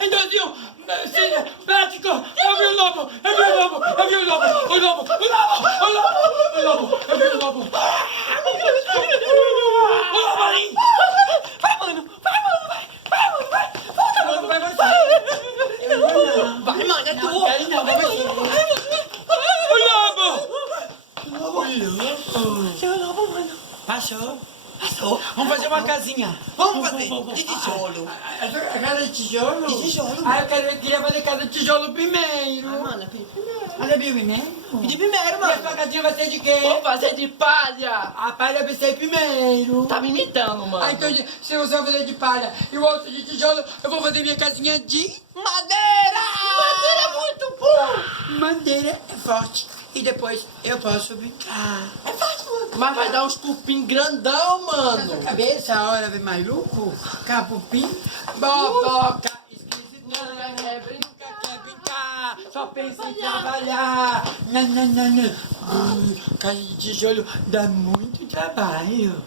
Endozinho, médico, eu vi o lobo, eu vi o lobo, eu vi o lobo, o lobo, o lobo, o lobo, o lobo, eu vi o lobo. O lobo ali. Vai, mano, vai, mano, vai, mano, vai. Volta, mano, vai você. Vai, mano, é tu. O lobo. O lobo. Seu lobo, mano. Passou. Vamos fazer uma casinha. Vamos fazer de tijolo. A casa de tijolo? De tijolo. Ah, eu queria fazer casa de tijolo primeiro. Ah, mano, pedi primeiro. Olha, viu primeiro? Pedi primeiro, E a mano. sua casinha vai ser de quê? Vou fazer de palha. A palha vai ser primeiro. Tá me imitando, mano. Ah, então se você vai fazer de palha e o outro de tijolo, eu vou fazer minha casinha de Madeira! Madeira é muito bom. madeira. É forte. E depois eu posso brincar. É fácil, mano. Mas vai dar uns cupim grandão, Na sua mano. cabeça, a hora vem maluco, capupim, boboca, esquisitão. Nunca quer brincar. Nunca quer brincar, só pensa em trabalhar. Não. Casa de tijolo dá muito trabalho.